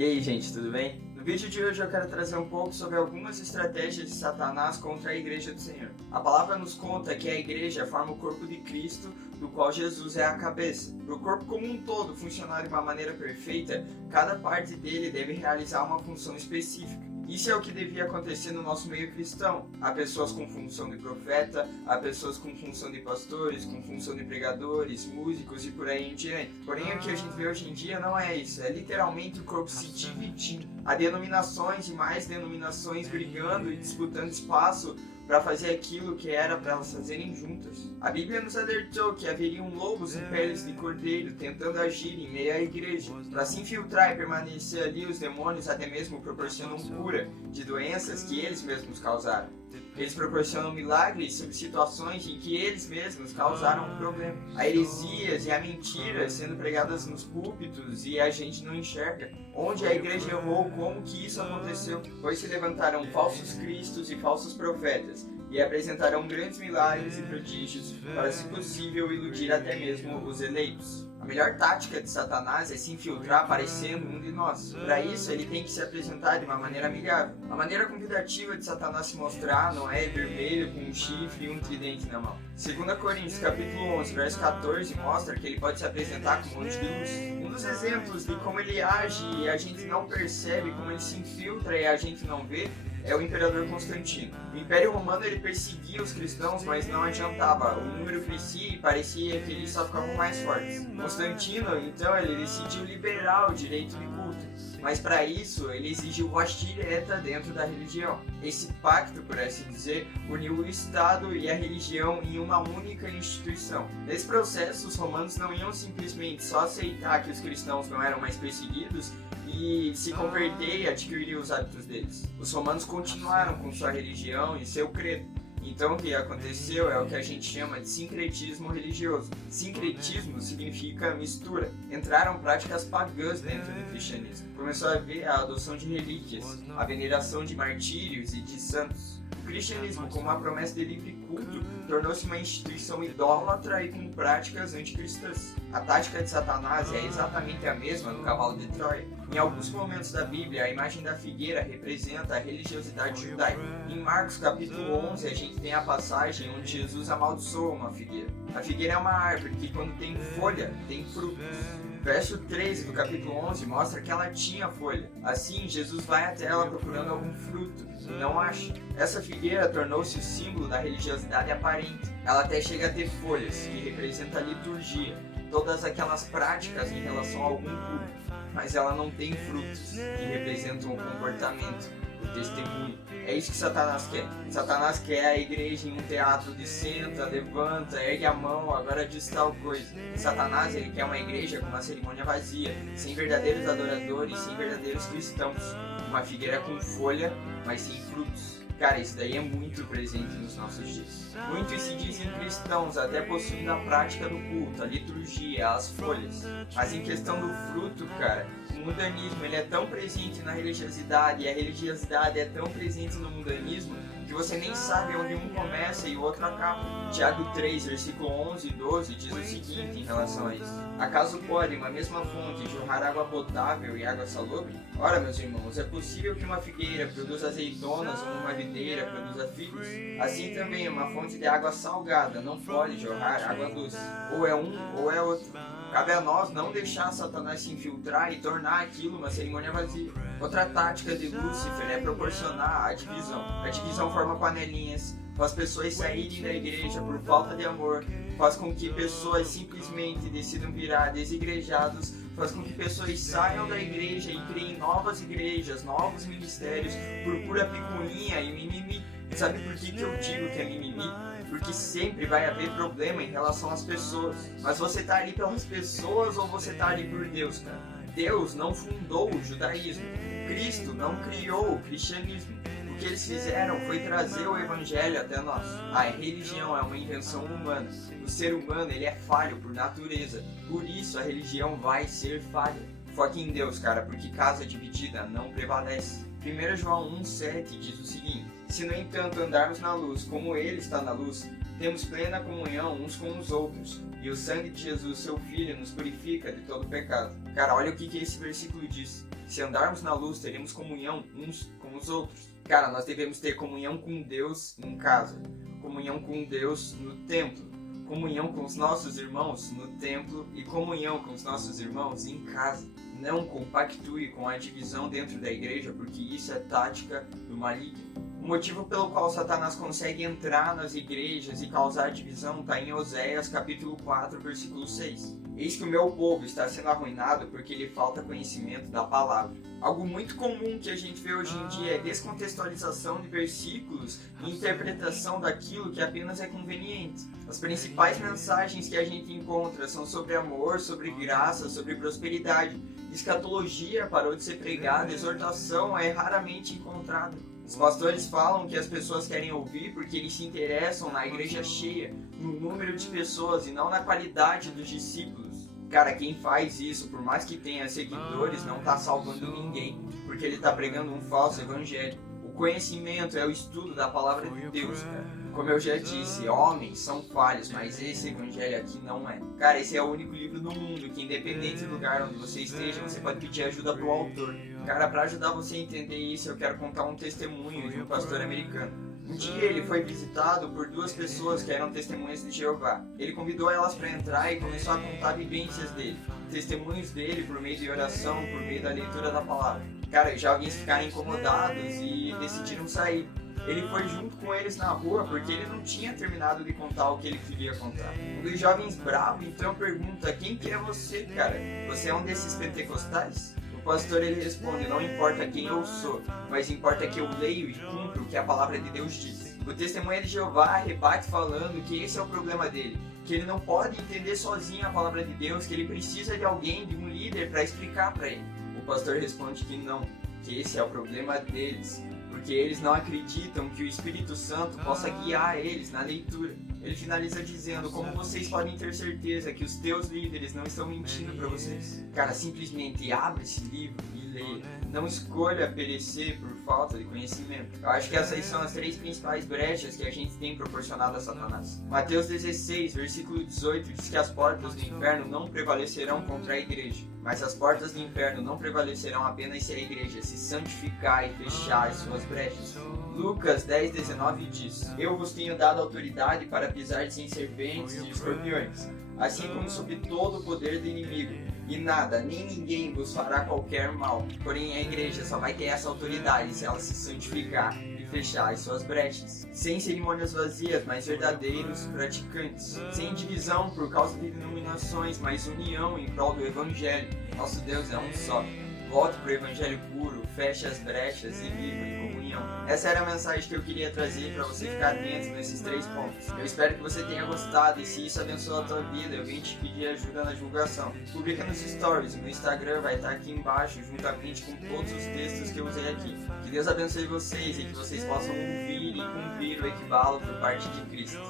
E aí, gente, tudo bem? No vídeo de hoje eu quero trazer um pouco sobre algumas estratégias de Satanás contra a Igreja do Senhor. A palavra nos conta que a Igreja forma o corpo de Cristo, do qual Jesus é a cabeça. Para o corpo como um todo funcionar de uma maneira perfeita, cada parte dele deve realizar uma função específica. Isso é o que devia acontecer no nosso meio cristão. Há pessoas com função de profeta, há pessoas com função de pastores, com função de pregadores, músicos e por aí em diante. Porém, o que a gente vê hoje em dia não é isso, é literalmente o corpo se dividindo. Há denominações e mais denominações brigando e disputando espaço para fazer aquilo que era para elas fazerem juntas. A Bíblia nos alertou que haveriam lobos em peles de cordeiro tentando agir em meio à igreja. Para se infiltrar e permanecer ali, os demônios até mesmo proporcionam cura de doenças que eles mesmos causaram. Eles proporcionam milagres sobre situações em que eles mesmos causaram um problema. Há heresias e há mentiras sendo pregadas nos púlpitos e a gente não enxerga. Onde a igreja errou, como que isso aconteceu? Pois se levantaram falsos cristos e falsos profetas e apresentarão grandes milagres e prodígios para, se possível, iludir até mesmo os eleitos. A melhor tática de Satanás é se infiltrar parecendo um de nós. Para isso, ele tem que se apresentar de uma maneira amigável. A maneira convidativa de Satanás se mostrar não é vermelho com um chifre e um tridente na mão. 2 Coríntios capítulo 11, verso 14 mostra que ele pode se apresentar como um anjo de luz. Um dos exemplos de como ele age e a gente não percebe, como ele se infiltra e a gente não vê, é o imperador Constantino. O Império Romano ele perseguia os cristãos, mas não adiantava. O número crescia e parecia que eles só ficavam mais fortes. Constantino, então, ele decidiu liberar o direito de culto, mas para isso ele exigiu voz direta dentro da religião. Esse pacto, por assim dizer, uniu o Estado e a religião em uma única instituição. Nesse processo, os romanos não iam simplesmente só aceitar que os cristãos não eram mais perseguidos e se converter e adquirir os hábitos deles. Os romanos continuaram com sua religião e seu credo. Então o que aconteceu é o que a gente chama de sincretismo religioso. Sincretismo significa mistura. Entraram práticas pagãs dentro do cristianismo. Começou a haver a adoção de relíquias, a veneração de martírios e de santos. O cristianismo, como uma promessa de livre culto, tornou-se uma instituição idólatra e com práticas anticristãs. A tática de Satanás é exatamente a mesma do cavalo de Troia. Em alguns momentos da Bíblia, a imagem da figueira representa a religiosidade judaica. Em Marcos capítulo 11, a gente tem a passagem onde Jesus amaldiçoa uma figueira. A figueira é uma árvore que, quando tem folha, tem frutos. Verso 13 do capítulo 11 mostra que ela tinha folha. Assim, Jesus vai até ela procurando algum fruto e não acha. Essa figueira tornou-se o símbolo da religiosidade aparente. Ela até chega a ter folhas, que representa a liturgia, todas aquelas práticas em relação a algum culto. Mas ela não tem frutos, que representam o comportamento, o testemunho. É isso que Satanás quer. Satanás quer a igreja em um teatro de senta, levanta, ergue a mão, agora diz tal coisa. Satanás ele quer uma igreja com uma cerimônia vazia, sem verdadeiros adoradores, sem verdadeiros cristãos. Uma figueira com folha, mas sem frutos. Cara, isso daí é muito presente nos nossos dias. Muitos se dizem cristãos, até possuindo a prática do culto, a liturgia, as folhas. Mas em questão do fruto, cara, o mundanismo ele é tão presente na religiosidade e a religiosidade é tão presente no mundanismo que você nem sabe onde um começa e o outro acaba. Tiago 3, versículo 11 e 12 diz o seguinte em relação a isso: acaso pode uma mesma fonte jorrar água potável e água salobre? Ora, meus irmãos, é possível que uma figueira produza azeitonas ou uma videira produza figos? Assim também uma fonte de água salgada não pode jorrar água doce. Ou é um ou é outro. Cabe a nós não deixar Satanás se infiltrar e tornar aquilo uma cerimônia vazia. Outra tática de Lúcifer é proporcionar a divisão. A divisão forma panelinhas, faz pessoas saírem da igreja por falta de amor, faz com que pessoas simplesmente decidam virar desigrejados, faz com que pessoas saiam da igreja e criem novas igrejas, novos ministérios, por pura picuinha e mimimi. Sabe por que eu digo que é mimimi? Porque sempre vai haver problema em relação às pessoas. Mas você tá ali pelas pessoas ou você tá ali por Deus, cara? Deus não fundou o judaísmo. Cristo não criou o cristianismo. O que eles fizeram foi trazer o evangelho até nós. A religião é uma invenção humana. O ser humano ele é falho por natureza. Por isso a religião vai ser falha. Foque em Deus, cara, porque casa dividida não prevalece. 1 João 1,7 diz o seguinte: se no entanto andarmos na luz como Ele está na luz, temos plena comunhão uns com os outros, e o sangue de Jesus, seu Filho, nos purifica de todo pecado. Cara, olha o que esse versículo diz. Se andarmos na luz, teremos comunhão uns com os outros. Cara, nós devemos ter comunhão com Deus em casa, comunhão com Deus no templo, comunhão com os nossos irmãos no templo e comunhão com os nossos irmãos em casa. Não compactue com a divisão dentro da igreja, porque isso é tática do maligno. O motivo pelo qual Satanás consegue entrar nas igrejas e causar divisão está em Oséias capítulo 4, versículo 6. Eis que o meu povo está sendo arruinado porque lhe falta conhecimento da palavra. Algo muito comum que a gente vê hoje em dia é descontextualização de versículos e interpretação daquilo que apenas é conveniente. As principais mensagens que a gente encontra são sobre amor, sobre graça, sobre prosperidade. Escatologia parou de ser pregada, exortação é raramente encontrada. Os pastores falam que as pessoas querem ouvir porque eles se interessam na igreja cheia, no número de pessoas e não na qualidade dos discípulos. Cara, quem faz isso, por mais que tenha seguidores, não está salvando ninguém, porque ele está pregando um falso evangelho. O conhecimento é o estudo da palavra de Deus, cara. Como eu já disse, homens são falhos, mas esse evangelho aqui não é. Cara, esse é o único livro do mundo que, independente do lugar onde você esteja, você pode pedir ajuda pro autor. Cara, para ajudar você a entender isso, eu quero contar um testemunho de um pastor americano. Um dia ele foi visitado por duas pessoas que eram testemunhas de Jeová. Ele convidou elas para entrar e começou a contar vivências dele, testemunhos dele por meio de oração, por meio da leitura da palavra. Cara, os jovens ficaram incomodados e decidiram sair. Ele foi junto com eles na rua porque ele não tinha terminado de contar o que ele queria contar. Um dos jovens bravos então pergunta: quem que é você, cara? Você é um desses pentecostais? O pastor ele responde: não importa quem eu sou, mas importa que eu leio e cumpro o que a palavra de Deus diz. O testemunho de Jeová rebate falando que esse é o problema dele, que ele não pode entender sozinho a palavra de Deus, que ele precisa de alguém, de um líder para explicar para ele. O pastor responde que não, que esse é o problema deles, porque eles não acreditam que o Espírito Santo possa guiar eles na leitura. Ele finaliza dizendo: como vocês podem ter certeza que os teus líderes não estão mentindo para vocês? Cara, simplesmente abre esse livro e leia. Não escolha perecer por falta de conhecimento. Eu acho que essas são as três principais brechas que a gente tem proporcionado a Satanás. Mateus 16, versículo 18 diz que as portas do inferno não prevalecerão contra a igreja, mas as portas do inferno não prevalecerão apenas se a igreja se santificar e fechar as suas brechas. Lucas 10:19 diz: eu vos tenho dado autoridade para pisar em serpentes e escorpiões, assim como sobre todo o poder do inimigo, e nada, nem ninguém vos fará qualquer mal. Porém, a igreja só vai ter essa autoridade se ela se santificar e fechar as suas brechas. Sem cerimônias vazias, mas verdadeiros praticantes. Sem divisão por causa de denominações, mas união em prol do evangelho. Nosso Deus é um só. Volte para o evangelho puro, feche as brechas e viva em comunhão. Essa era a mensagem que eu queria trazer para você ficar atento nesses 3 pontos. Eu espero que você tenha gostado, e se isso abençoa a tua vida, eu vim te pedir ajuda na divulgação. Publica nos stories, no Instagram vai estar aqui embaixo, juntamente com todos os textos que eu usei aqui. Que Deus abençoe vocês e que vocês possam ouvir e cumprir o equibalo por parte de Cristo.